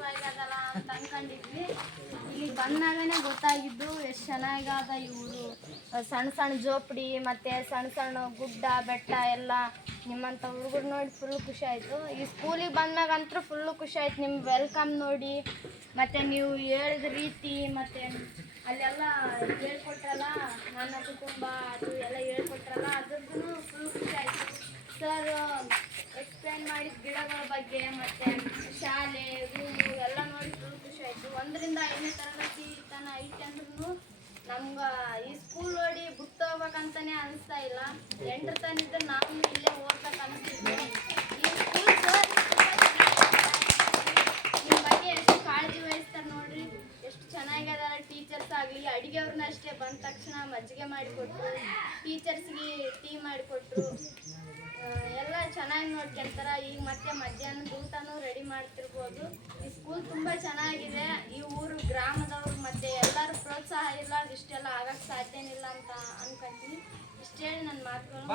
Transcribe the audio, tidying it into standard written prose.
ಸ್ವಚ್ಛವಾಗ್ಯದಲ್ಲ ಅಂತ ಅನ್ಕೊಂಡಿದ್ವಿ. ಇಲ್ಲಿ ಬಂದಾಗನೇ ಗೊತ್ತಾಗಿದ್ದು ಎಷ್ಟು ಚೆನ್ನಾಗದ ಈ ಊರು. ಸಣ್ಣ ಸಣ್ಣ ಜೋಪಡಿ ಮತ್ತು ಸಣ್ಣ ಸಣ್ಣ ಗುಡ್ಡ ಬೆಟ್ಟ ಎಲ್ಲ. ನಿಮ್ಮಂಥ ಹುಡುಗರು ನೋಡಿ ಫುಲ್ಲು ಖುಷಿ ಆಯಿತು. ಈ ಸ್ಕೂಲಿಗೆ ಬಂದಾಗಂತೂ ಫುಲ್ಲು ಖುಷಿ ಆಯ್ತು. ನಿಮ್ಮ ವೆಲ್ಕಮ್ ನೋಡಿ ಮತ್ತು ನೀವು ಹೇಳಿದ ರೀತಿ ಮತ್ತು ಅಲ್ಲೆಲ್ಲ ಹೇಳ್ಕೊಟ್ರಲ್ಲ, ನನ್ನ ಕುಟುಂಬ ಅದು ಎಲ್ಲ ಹೇಳ್ಕೊಟ್ರಲ್ಲ, ಅದ್ರದ್ದು ಫುಲ್ ಖುಷಿ ಆಯಿತು. ಸರ್ ಎಕ್ಸ್ಪ್ಲೇನ್ ಮಾಡಿದ ಗಿಡಗಳ ಬಗ್ಗೆ ಮತ್ತು ಶಾಲೆ ರೂಮು ಎಲ್ಲ ನೋಡಿ ಫುಲ್ ಖುಷಿ ಆಯಿತು. 1ರಿಂದ 5ನೇ ತರಗತಿ ತನಕ ಐತೆ ಅಂದ್ರೂ ನಮ್ಗೆ ಈ ಸ್ಕೂಲ್ ನೋಡಿ ಬಿಟ್ಟು ಹೋಗ್ಬೇಕಂತಲೇ ಅನಿಸ್ತಾ ಇಲ್ಲ. 8ರ ತನಕ ಇದ್ರೆ ನಾವು ಇಲ್ಲೇ ಓದ್ಬೇಕು ಅನಿಸ್ತಿದ್ವಿ. ಈ ಸ್ಕೂಲ್ ಸರ್ ನಿಮ್ಮ ಬಗ್ಗೆ ಎಷ್ಟು ಕಾಳಜಿ ವಹಿಸ್ತಾರೆ ನೋಡ್ರಿ, ಎಷ್ಟು ಚೆನ್ನಾಗ್ಯದಾರ. ಟೀಚರ್ಸ್ ಆಗಲಿ, ಅಡುಗೆಯವ್ರನ್ನ ಅಷ್ಟೇ ಬಂದ ತಕ್ಷಣ ಮಜ್ಜಿಗೆ ಮಾಡಿಕೊಟ್ರು, ಟೀಚರ್ಸ್ಗೆ ಟೀ ಮಾಡಿಕೊಟ್ರು, ಎಲ್ಲ ಚೆನ್ನಾಗಿ ನೋಡ್ಕೊಂತಾರೆ. ಈಗ ಮತ್ತೆ ಮಧ್ಯಾಹ್ನದ ಊಟನೂ ರೆಡಿ ಮಾಡ್ತಿರ್ಬೋದು. ಈ ಸ್ಕೂಲ್ ತುಂಬ ಚೆನ್ನಾಗಿದೆ. ಈ ಊರು ಗ್ರಾಮದವ್ರು ಮತ್ತು ಎಲ್ಲರೂ ಪ್ರೋತ್ಸಾಹ ಇರಲಾರ್ದು ಇಷ್ಟೆಲ್ಲ ಆಗಕ್ಕೆ ಸಾಧ್ಯನಿಲ್ಲ ಅಂತ ಅನ್ಕೊಂತೀನಿ. ಇಷ್ಟು ಹೇಳಿ ನನ್ನ ಮಾತುಗಳು